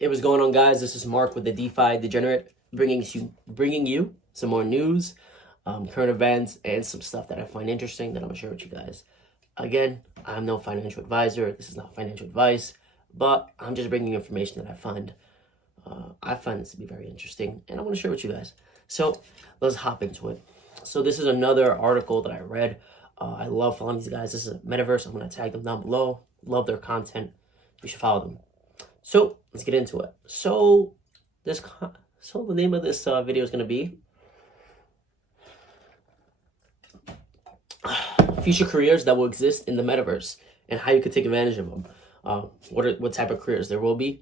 Hey, what's going on, guys? This is Mark with the Defi Degenerate, bringing you some more news, current events, and some stuff that I find interesting that I'm gonna share with you guys. Again, I'm no financial advisor. This is not financial advice, but I'm just bringing information that I find this to be very interesting, and I want to share with you guys. So let's hop into it. So this is another article that I read. I love following these guys. This is a metaverse. I'm gonna tag them down below. Love their content. You should follow them. So let's get into it. So the name of this video is going to be future careers that will exist in the metaverse and how you could take advantage of them. What type of careers there will be,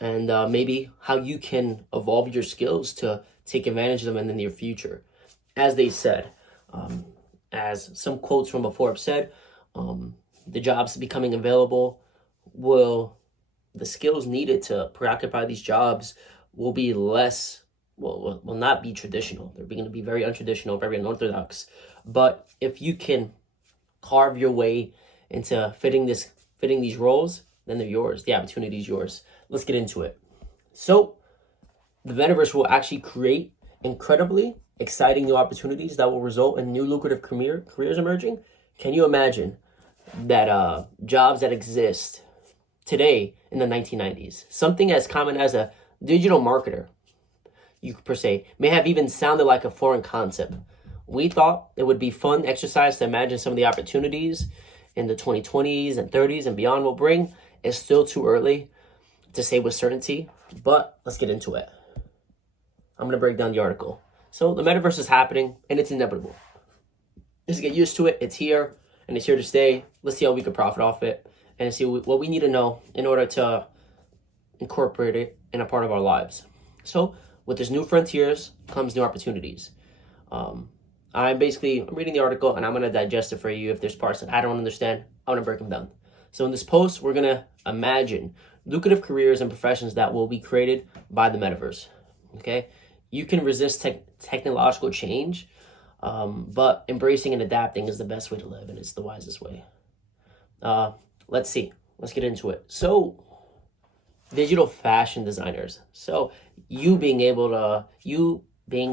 and maybe how you can evolve your skills to take advantage of them in the near future. As they said, as some quotes from before have said, the jobs becoming available the skills needed to preoccupy these jobs will be less, will not be traditional. They're going to be very untraditional, very unorthodox. But if you can carve your way into fitting these roles, then they're yours. The opportunity is yours. Let's get into it. So the metaverse will actually create incredibly exciting new opportunities that will result in new lucrative careers emerging. Can you imagine that jobs that exist today in the 1990s, something as common as a digital marketer, you per se, may have even sounded like a foreign concept. We thought it would be fun exercise to imagine some of the opportunities in the 2020s and 30s and beyond will bring. It's still too early to say with certainty, but let's get into it. I'm going to break down the article. So the metaverse is happening and it's inevitable. Just get used to it. It's here and it's here to stay. Let's see how we can profit off it and see what we need to know in order to incorporate it in a part of our lives. So with this new frontiers comes new opportunities. I'm reading the article and I'm going to digest it for you. If there's parts that I don't understand, I'm going to break them down. So in this post, we're going to imagine lucrative careers and professions that will be created by the metaverse. Okay? You can resist technological change, but embracing and adapting is the best way to live, and it's the wisest way. Let's see. Let's get into it. So, digital fashion designers. So, you being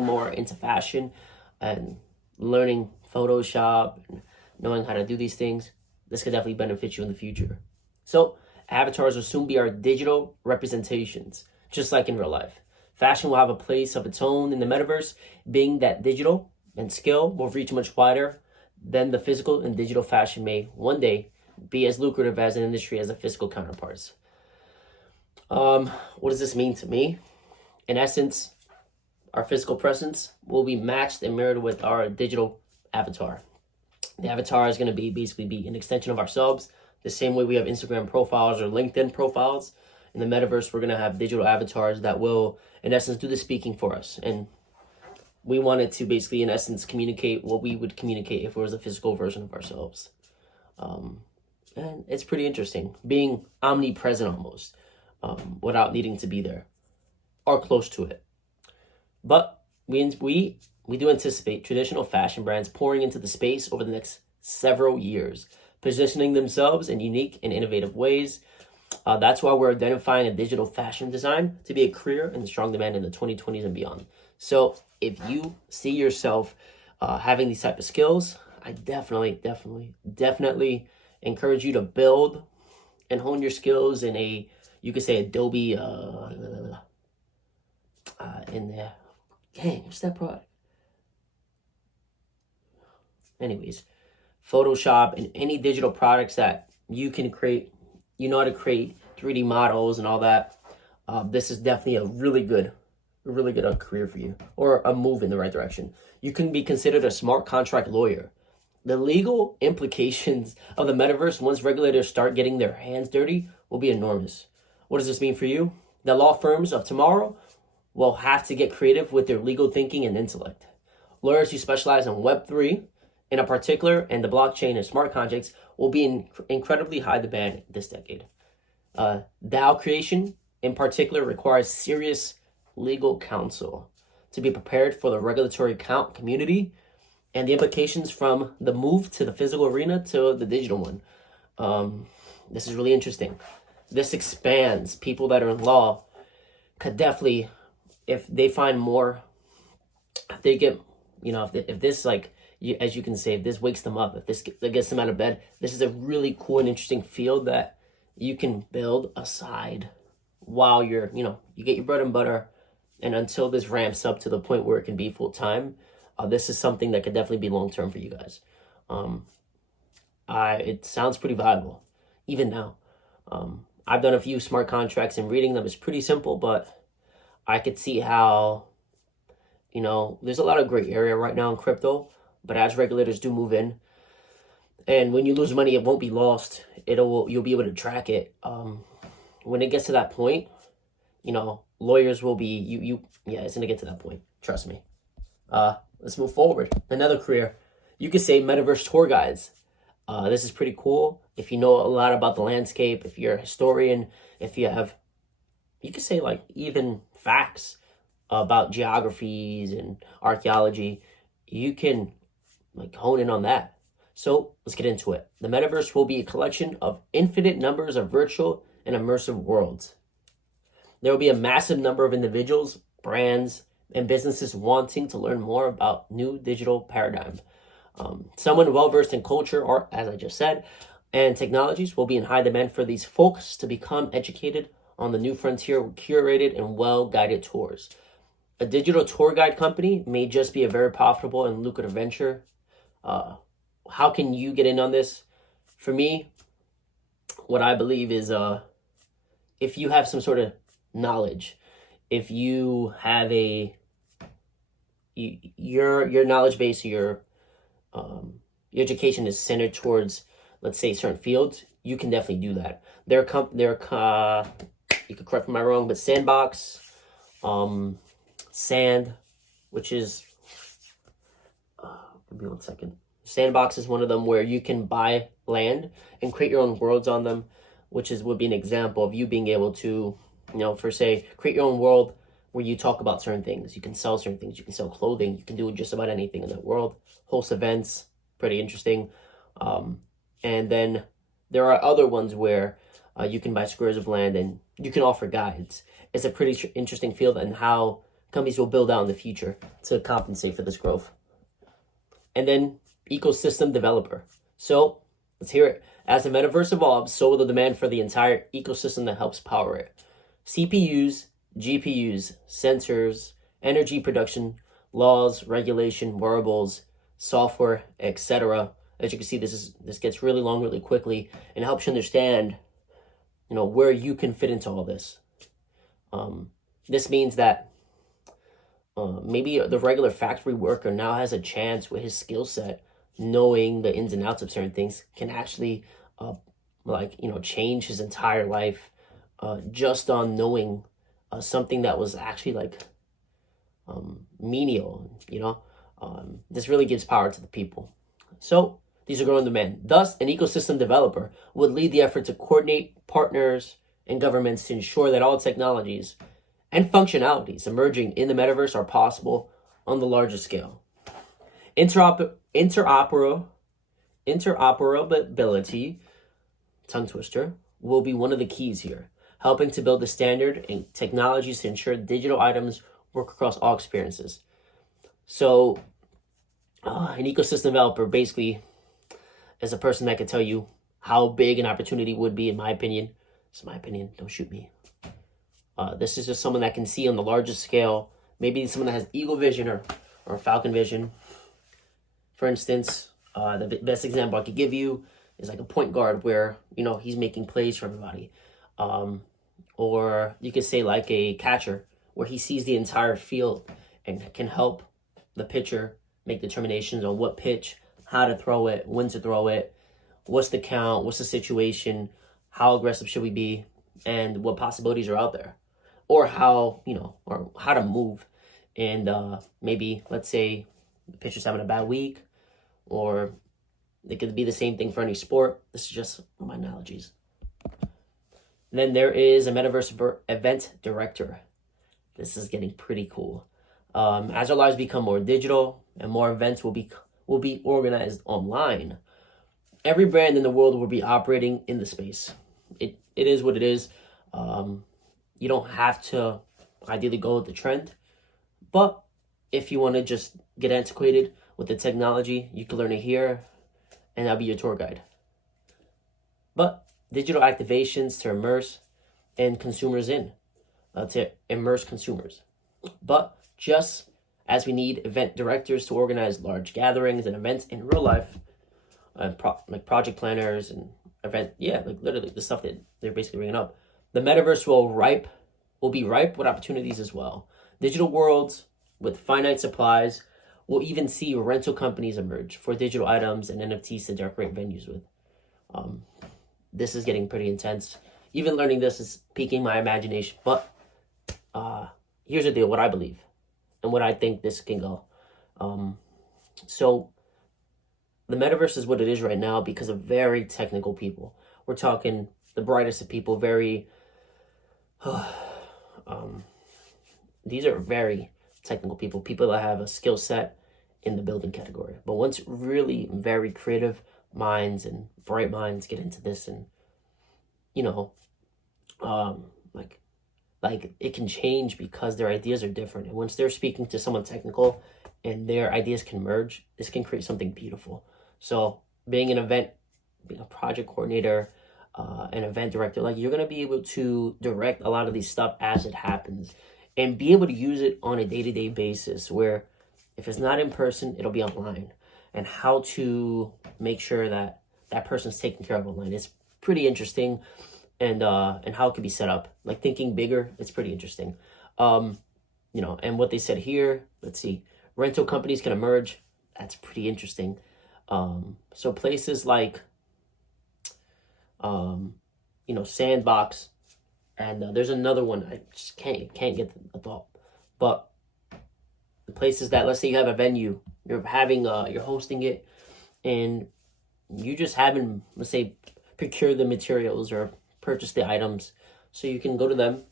more into fashion and learning Photoshop and knowing how to do these things, this could definitely benefit you in the future. So, avatars will soon be our digital representations, just like in real life. Fashion will have a place of its own in the metaverse, being that digital and skill will reach much wider than the physical, and digital fashion may one day be as lucrative as an industry as the physical counterparts. What does this mean to me? In essence, our physical presence will be matched and mirrored with our digital avatar. The avatar is going to basically be an extension of ourselves, the same way we have Instagram profiles or LinkedIn profiles. In the metaverse, we're going to have digital avatars that will, in essence, do the speaking for us. And we wanted to basically, in essence, communicate what we would communicate if it was a physical version of ourselves. And it's pretty interesting, being omnipresent almost, without needing to be there or close to it. But we do anticipate traditional fashion brands pouring into the space over the next several years, positioning themselves in unique and innovative ways. That's why we're identifying a digital fashion design to be a career in strong demand in the 2020s and beyond. So if you see yourself having these type of skills, I definitely encourage you to build and hone your skills in you could say Adobe, what's that product? Anyways, Photoshop and any digital products that you can create. You know how to create 3D models and all that. This is definitely a really good career for you, or a move in the right direction. You can be considered a smart contract lawyer. The legal implications of the metaverse, once regulators start getting their hands dirty, will be enormous. What does this mean for you? The law firms of tomorrow will have to get creative with their legal thinking and intellect. Lawyers who specialize in Web3 in particular and the blockchain and smart contracts will be in incredibly high demand this decade. DAO creation in particular requires serious legal counsel to be prepared for the regulatory community and the implications from the move to the physical arena to the digital one. This is really interesting. This expands people that are in law could definitely, if they find more, if they get, if this, like, as you can say, if this wakes them up, if this gets them out of bed, this is a really cool and interesting field that you can build aside while you're, you get your bread and butter, and until this ramps up to the point where it can be full time. This is something that could definitely be long term for you guys. It sounds pretty valuable, even now. I've done a few smart contracts, and reading them is pretty simple, but I could see how, there's a lot of gray area right now in crypto, but as regulators do move in, and when you lose money, it won't be lost. You'll be able to track it. When it gets to that point, lawyers will be, yeah, it's gonna get to that point. Trust me. Let's move forward. Another career, you could say metaverse tour guides. This is pretty cool. If you know a lot about the landscape, if you're a historian, if you could say, like, even facts about geographies and archaeology, you can, like, hone in on that. So let's get into it. The metaverse will be a collection of infinite numbers of virtual and immersive worlds. There will be a massive number of individuals, brands, and businesses wanting to learn more about new digital paradigm. Someone well-versed in culture, art, as I just said, and technologies will be in high demand for these folks to become educated on the new frontier with curated and well-guided tours. A digital tour guide company may just be a very profitable and lucrative venture. How can you get in on this? For me, what I believe is if you have some sort of knowledge, if you have your knowledge base, your education is centered towards, let's say, certain fields, you can definitely do that. You could correct me if I'm wrong, but Sandbox, Sand, which is, give me 1 second. Sandbox is one of them where you can buy land and create your own worlds on them, which would be an example of you being able to, create your own world where you talk about certain things. You can sell certain things. You can sell clothing. You can do just about anything in that world. Host events, pretty interesting. And then there are other ones where you can buy squares of land and you can offer guides. It's a pretty interesting field, and how companies will build out in the future to compensate for this growth. And then ecosystem developer. So let's hear it. As the metaverse evolves, so will the demand for the entire ecosystem that helps power it. CPUs, GPUs, sensors, energy production, laws, regulation, wearables, software, etc. As you can see, this gets really long really quickly, and helps you understand, where you can fit into all this. This means that maybe the regular factory worker now has a chance with his skill set, knowing the ins and outs of certain things, can actually change his entire life just on knowing something that was actually menial. This really gives power to the people. So these are growing demand. Thus, an ecosystem developer would lead the effort to coordinate partners and governments to ensure that all technologies and functionalities emerging in the metaverse are possible on the largest scale. Interoperability, tongue twister, will be one of the keys here, helping to build the standard and technologies to ensure digital items work across all experiences. So an ecosystem developer basically is a person that can tell you how big an opportunity would be, in my opinion. It's my opinion, don't shoot me. This is just someone that can see on the largest scale. Maybe someone that has eagle vision or falcon vision. For instance, the best example I could give you is like a point guard where, he's making plays for everybody. Or you could say like a catcher where he sees the entire field and can help the pitcher make determinations on what pitch, how to throw it, when to throw it, what's the count, what's the situation, how aggressive should we be, and what possibilities are out there. Or how, or how to move. And maybe, let's say, the pitcher's having a bad week, or it could be the same thing for any sport. This is just my analogies. And then there is a metaverse event director. This is getting pretty cool. As our lives become more digital and more events will be organized online, every brand in the world will be operating in the space. It is what it is. You don't have to ideally go with the trend. But if you want to just get antiquated with the technology, you can learn it here, and that'll be your tour guide. But digital activations to immerse consumers. But just as we need event directors to organize large gatherings and events in real life, like project planners and like literally the stuff that they're basically bringing up, the metaverse will be ripe with opportunities as well. Digital worlds with finite supplies will even see rental companies emerge for digital items and NFTs to decorate venues with. This is getting pretty intense. Even learning this is piquing my imagination. But here's the deal, what I believe and what I think this can go. So the metaverse is what it is right now because of very technical people. We're talking the brightest of people, these are very technical people that have a skill set in the building category. But once really very creative minds and bright minds get into this, and like it can change because their ideas are different. And once they're speaking to someone technical and their ideas can merge, this can create something beautiful. So being a project coordinator, an event director, like you're going to be able to direct a lot of these stuff as it happens and be able to use it on a day-to-day basis, where if it's not in person, it'll be online, and how to make sure that that person's taken care of online. It's pretty interesting. And how it could be set up, like thinking bigger, it's pretty interesting. And what they said here, let's see, rental companies can emerge. That's pretty interesting. So places like, Sandbox, and there's another one I just can't get the thought. But the places that, let's say you have a venue, you're hosting it, and you just haven't, let's say, procure the materials or purchase the items, so you can go to them.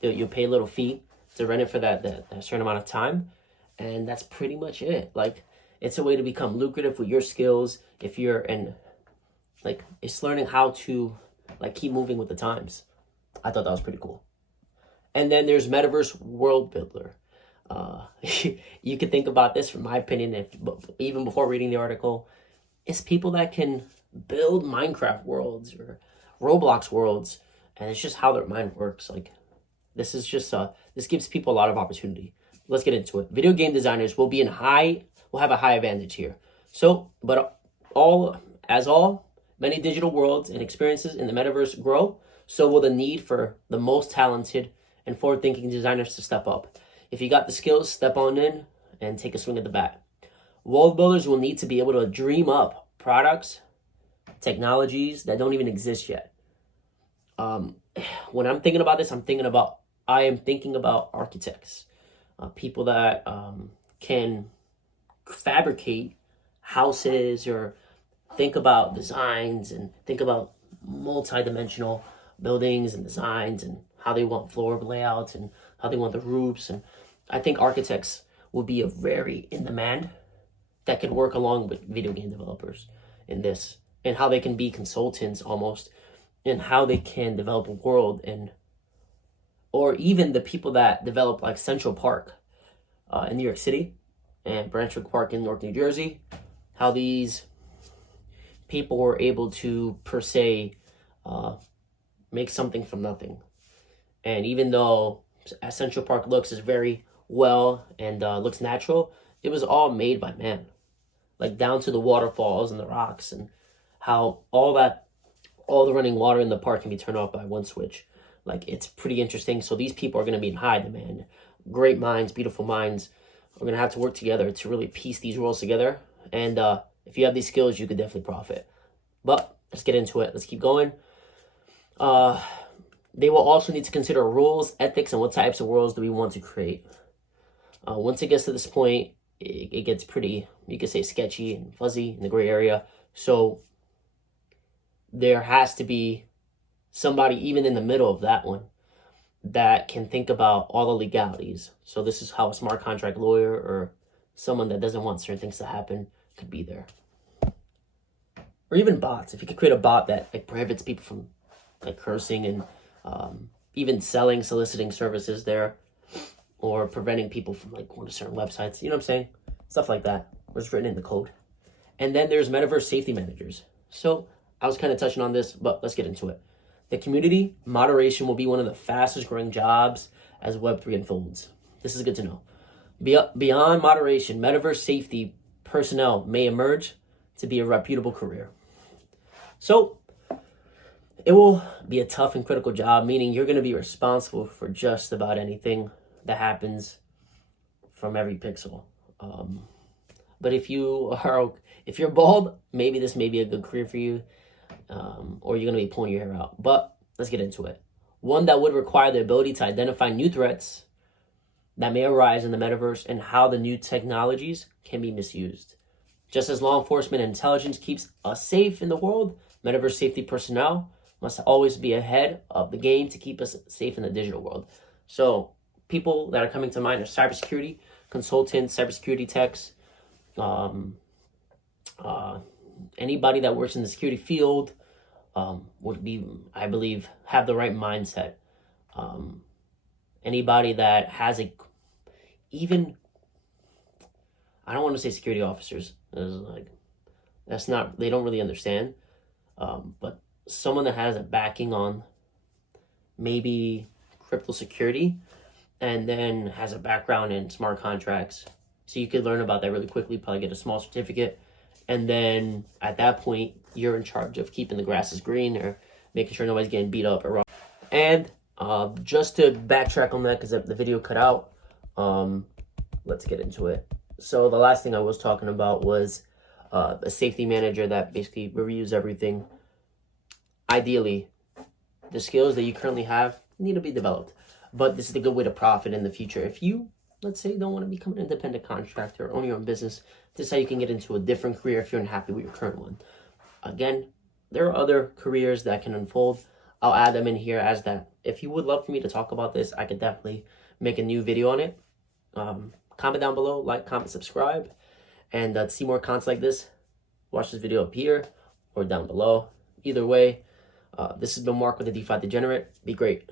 You'll pay a little fee to rent it for that certain amount of time, and that's pretty much it. Like, it's a way to become lucrative with your skills. It's learning how to keep moving with the times. I thought that was pretty cool. And then there's Metaverse World Builder. You can think about this, from my opinion, even before reading the article, it's people that can build Minecraft worlds or Roblox worlds, and it's just how their mind works. Like, this is just this gives people a lot of opportunity. Let's get into it. Video game designers will have a high advantage here. So, but many digital worlds and experiences in the metaverse grow, so will the need for the most talented and forward-thinking designers to step up. If you got the skills, step on in and take a swing at the bat. World builders will need to be able to dream up products, technologies that don't even exist yet. When I'm thinking about this, I am thinking about architects, people that can fabricate houses, or think about designs and think about multi-dimensional buildings and designs, and how they want floor layouts and how they want the roofs. And I think architects will be very in demand, that could work along with video game developers in this, and how they can be consultants almost, and how they can develop a world, or even the people that develop like Central Park in New York City and Branchwick Park in Newark, New Jersey, how these people were able to, per se, make something from nothing. And even though as Central Park looks is very well and looks natural, it was all made by man, like down to the waterfalls and the rocks, and how all the running water in the park can be turned off by one switch. Like, it's pretty interesting. So these people are going to be in high demand. Great minds, beautiful minds are going to have to work together to really piece these worlds together. And if you have these skills, you could definitely profit. But let's get into it. Let's keep going. They will also need to consider rules, ethics, and what types of worlds do we want to create. Once it gets to this point, it gets pretty, you could say, sketchy and fuzzy in the gray area. So there has to be somebody even in the middle of that one that can think about all the legalities. So this is how a smart contract lawyer or someone that doesn't want certain things to happen could be there. Or even bots. If you could create a bot that prohibits people from cursing and even soliciting services there, or preventing people from like going to certain websites. You know what I'm saying? Stuff like that was written in the code. And then there's metaverse safety managers. So I was kind of touching on this, but let's get into it. The community moderation will be one of the fastest growing jobs as Web3 unfolds. This is good to know. Beyond moderation, metaverse safety personnel may emerge to be a reputable career. So it will be a tough and critical job, meaning you're going to be responsible for just about anything that happens from every pixel. But if you're bald, maybe this may be a good career for you, or you're going to be pulling your hair out. But let's get into it. One that would require the ability to identify new threats that may arise in the metaverse and how the new technologies can be misused. Just as law enforcement and intelligence keeps us safe in the world, metaverse safety personnel must always be ahead of the game to keep us safe in the digital world. So people that are coming to mind are cybersecurity consultants, cybersecurity techs, anybody that works in the security field would be, I believe, have the right mindset. Anybody that has even, I don't want to say security officers, that's not, they don't really understand, but someone that has a backing on maybe crypto security and then has a background in smart contracts. So you could learn about that really quickly, probably get a small certificate. And then at that point, you're in charge of keeping the grasses green or making sure nobody's getting beat up or wrong. And just to backtrack on that, because the video cut out, let's get into it. So the last thing I was talking about was a safety manager that basically reviews everything. Ideally, the skills that you currently have need to be developed. But this is a good way to profit in the future. If you, let's say, don't want to become an independent contractor or own your own business, this is how you can get into a different career if you're unhappy with your current one. Again, there are other careers that can unfold. I'll add them in here as that. If you would love for me to talk about this, I could definitely make a new video on it. Comment down below, like, comment, subscribe. And to see more content like this, watch this video up here or down below. Either way, this has been Mark with the DeFi Degenerate. Be great.